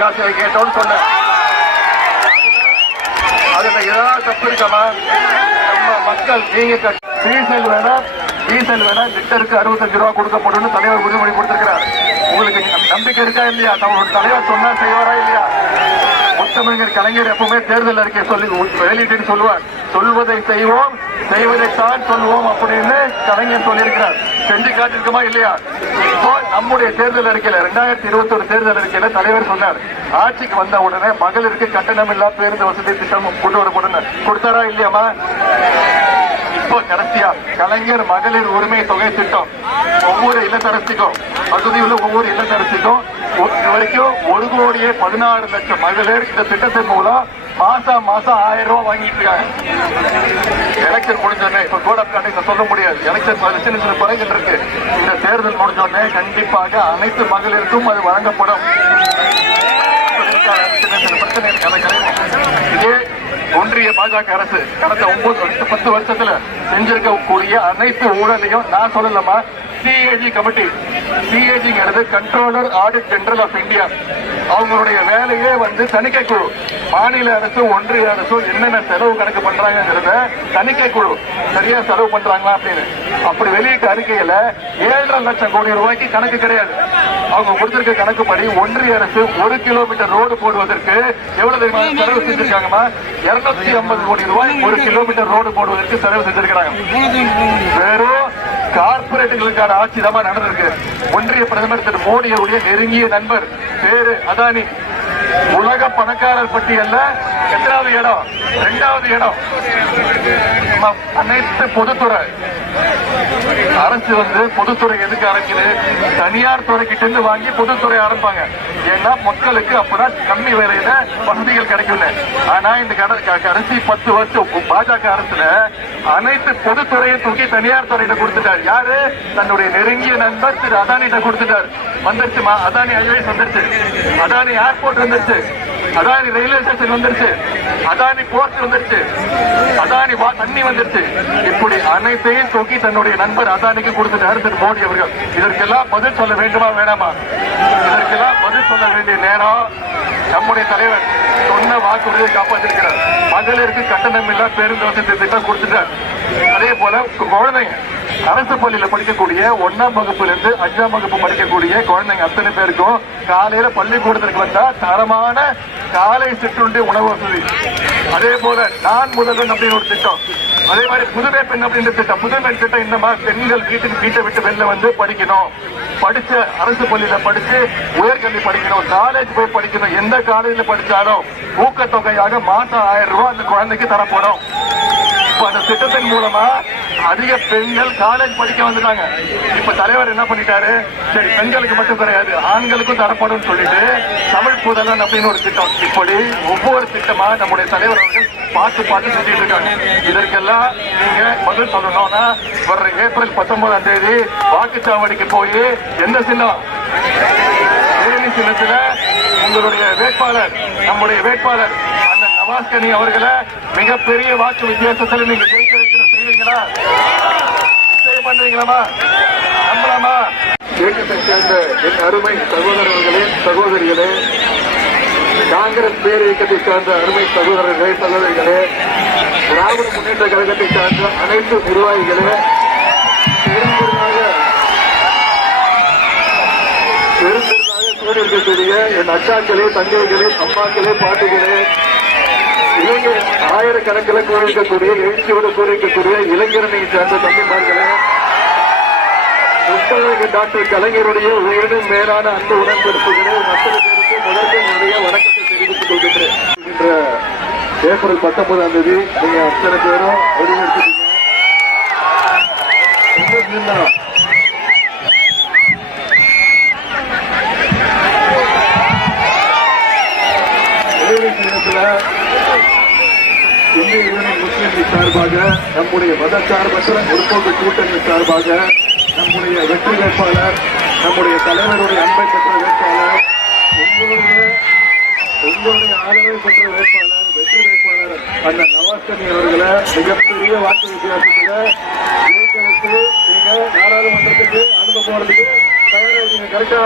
காசை கேட்டோம்னு சொன்னேன் அதுல ஏதாவது தப்பு இருக்காமா நம்ம மக்கள் நீங்க டீசல் வேணா டீசல் வேணா லிட்டருக்கு அறுபத்தஞ்சு ரூபா கொடுக்கப்படும் தலைவர் உறுதிமொழி கொடுத்திருக்கிறார். உங்களுக்கு நம்பிக்கை இருக்கா இல்லையா? நம்மளோட தலைவர் சொன்னா செய்வாரா இல்லையா? முத்தமிழர் கலைஞர் எப்பவுமே தேர்தல் அறிக்கை சொல்லி வெளியிட்டு சொல்லுவார். சொல்வதை செய்வோம் செய்வதைத்தான் சொல்வோம் அப்படின்னு கலைஞர் சொல்லியிருக்கிறார். செஞ்சு காட்டிருக்கோமா இல்லையா? இப்போ நம்முடைய தேர்தல் அறிக்கையில ரெண்டாயிரத்தி இருபத்தி ஒரு தேர்தல் அறிக்கையில தலைவர் சொன்னார். ஆட்சிக்கு வந்த உடனே மகளிருக்கு கட்டணம் இல்லா பேருந்து வசதி திட்டம் கொண்டு வரப்படும் கொடுத்தாரா இல்லையாமா இப்போ கடைசியா கலைஞர் மகளிர் உரிமை தொகை திட்டம். ஒவ்வொரு இல்லத்தரசிக்கும் பகுதியில் ஒவ்வொரு இல்லத்தரசிக்கும் வரைக்கும் ஒரு கோடியே பதினாறு லட்சம். மகளிர் இந்த திட்டத்தின் மூலம் மாசம் மாசம் ஆயிரம் ரூபாய் வாங்கிட்டு இருக்காங்க. எலெக்ஷன் முடிஞ்சோடனே இப்ப கோட் ஆஃப் கான்டக்ட் சொல்ல முடியாது. எலெக்ஷன் சின்ன சின்ன குறைகள் இருக்கு. இந்த தேர்தல் முடிஞ்சோடனே கண்டிப்பாக அனைத்து மகளிருக்கும் அது வழங்கப்படும். பிரச்சனை இதே ஒன்றிய பாஜக அரசு கடந்த ஒன்பது வருஷம் பத்து வருஷத்துல செஞ்சிருக்கக்கூடிய அனைத்து ஊழலையும் நான் சொல்லலாமா CAG committee சிஏஜிங்கிறது controller audit general of India அவங்களுடைய வேலையே வந்து தணிக்கை குழு மாநில அரசும் ஒன்றிய அரசும் என்னென்ன செலவு கணக்கு பண்றாங்கிறத தணிக்கை குழு சரியா செலவு பண்றாங்களா அப்படின்னு. அப்படி வெளியிட்ட அறிக்கையில ஏழரை லட்சம் கோடி ரூபாய்க்கு கணக்கு கிடையாது. அவங்க கொடுத்திருக்க கணக்குப்படி ஒன்றிய அரசு ஒரு கிலோமீட்டர் ரோடு போடுவதற்கு எவ்வளவு தெரியுமா? செலவு செஞ்சிருக்காங்கம்மா? இருநூத்தி ஐம்பது கோடி ரூபாய் ஒரு கிலோமீட்டர் ரோடு போடுவதற்கு செலவு செஞ்சிருக்கிறாங்க. வெறும் கார்பரேட்டுகளுக்கான ஆட்சி தான் நடந்திருக்கு. ஒன்றிய பிரதமர் திரு மோடியுடைய நெருங்கிய நண்பர் பேரு அதானி. உலக பணக்காரர் பட்டியல்ல எத்தனாவது இடம்? இரண்டாவது இடம். அனைத்து பொதுத்துறை அரசு வந்து பொதுத்துறை எதுக்கு அரைக்குது? தனியார் துறைக்கிட்ட இருந்து வாங்கி பொதுத்துறை ஆரம்பிப்பாங்க ஏன்னா மக்களுக்கு அப்பதான் கம்மி விலையில வசதிகள் கிடைக்கல ஆனா இந்த கட- க- கடைசி பத்து வருஷம் பாஜக அரசுல அனைத்து பொதுத்துறையை தூக்கி தனியார் துறையிட்ட கொடுத்துட்டார். யாரு? தன்னுடைய நெருங்கிய நண்பர் திரு அதானிட்ட கொடுத்துட்டார். வந்துருச்சுமா? அதானி ஹைவேஸ் வந்துருச்சு. அதானி ஏர்போர்ட் வந்துருச்சு. அதானி ரயில்வே ஸ்டேஷன் வந்துருச்சு அதானி போர்ட் வந்துருச்சு அதானி வா- தண்ணி வந்துருச்சு இப்படி அனைத்தையும் தூக்கி தன்னுடைய நண்பர் அதானிக்கு கொடுத்துட்டாரு திரு மோடி அவர்கள். இதற்கெல்லாம் பதில் சொல்ல வேண்டுமா வேணாமா? இதற்கெல்லாம் பதில் சொல்ல வேண்டிய நேரம் நம்முடைய தலைவர் சொன்ன வாக்குறுதியை காப்பாற்றிருக்கிறார் மகளிருக்கு கட்டணம் இல்லா பேருந்து வசதி திட்டம் கொடுத்துட்டார். அதே போல குழந்தைங்க. அரசு பள்ளியில படிக்கக்கூடிய ஒன்னாம் வகுப்புல இருந்து அஞ்சாம் வகுப்பு படிக்கக்கூடிய குழந்தைங்க அத்தனை பேருக்கும் காலையில பள்ளிக்கூடத்திற்கு வந்தா தரமான காலை சிற்றுண்டி உணவு வசதி. அதே போல நான் முதல்வன் அப்படின்னு ஒரு திட்டம். அதே மாதிரி புதுமை பெண் அப்படின்ற திட்டம். புதுமை பெண் திட்டம் இந்த மாதிரி பெண்கள் வீட்டுக்கு வீட்டை விட்டு வெளில வந்து படிக்கணும். படிச்ச அரசு பள்ளியில படிச்சு உயர்கல்வி படிக்கணும். காலேஜ் போய் படிக்கணும். எந்த காலேஜில் படிச்சாலும் ஊக்கத்தொகையாக மாசம் ஆயிரம் ரூபாய் அந்த குழந்தைக்கு தரப்படும். இப்ப அந்த திட்டத்தின் மூலமா அதிக பெண்கள் காலேஜ் படிக்க வந்துட்டாங்க. இப்ப தலைவர் என்ன பண்ணிட்டாரு? சரி பெண்களுக்கு மட்டும் கிடையாது ஆண்களுக்கும் தரப்படும் சொல்லிட்டு தமிழ் புதலன் அப்படின்னு ஒரு திட்டம். இப்படி ஒவ்வொரு திட்டமா நம்முடைய தலைவர் அவர்கள் பார்த்து பார்த்து செஞ்சுட்டு இருக்காங்க. இதற்கெல்லாம் நீங்க பதில் சொல்லணும்னா வர்ற ஏப்ரல் பத்தொன்பதாம் தேதி வாக்குச்சாவடிக்கு போய் எந்த சின்னம்? சின்னத்துல உங்களுடைய வேட்பாளர் நம்முடைய வேட்பாளர் அந்த அவர்களை மிகப்பெரிய வாக்கு வித்தியாசத்தில் நீங்க ஜெயிக்க வைக்கிற செய்வீங்களா? நிச்சயம் பண்ணுவீங்களாமா நம்பலாமா? இயக்கத்தை சேர்ந்த என் அருமை சகோதரர்களே சகோதரிகளே காங்கிரஸ் பேர் இயக்கத்தை சார்ந்த அருமை சகோதரர்களே சகோதரிகளே திராவிட முன்னேற்ற கழகத்தை சார்ந்த அனைத்து நிர்வாகிகளே பெரும்பெருமாக பெரும்பெருமாக கூடியிருக்கக்கூடிய என் அச்சாக்களே தங்கைகளே அம்மாக்களே பாட்டுகளே ஆயிரக்கணக்கில் கூடியிருக்கக்கூடிய எழுச்சியோடு கூடியிருக்கக்கூடிய இளைஞரணியை சேர்ந்த தம்பிமார்களே முத்தழகு டாக்டர் கலைஞருடைய உயிரினும் மேலான அன்பு உடன்பிறப்புகளே மற்ற பேருக்கு முதற்கு என்னுடைய வணக்கத்தை தெரிவித்துக் கொள்கின்றேன். ஏப்ரல் பத்தொன்பதாம் தேதி நீங்க அத்தனை பேரும் சார்பாக நம்முடைய மதச்சார்பற்ற முற்போக்கு கூட்டணி சார்பாக நம்முடைய வெற்றி வேட்பாளர் நம்முடைய தலைவருடைய அன்பை பெற்ற வேட்பாளர் உங்களுடைய உங்களுடைய ஆதரவை பெற்ற வேட்பாளர் வெற்றி வேட்பாளர் அந்த நவாஸ்கனி அவர்களை மிகப்பெரிய வாக்கு வித்தியாசத்தில் ஜெயிக்கிறதுக்கு நீங்க நாடாளுமன்றத்துக்கு அனுப்ப போறதுக்கு தயாராக கரெக்டா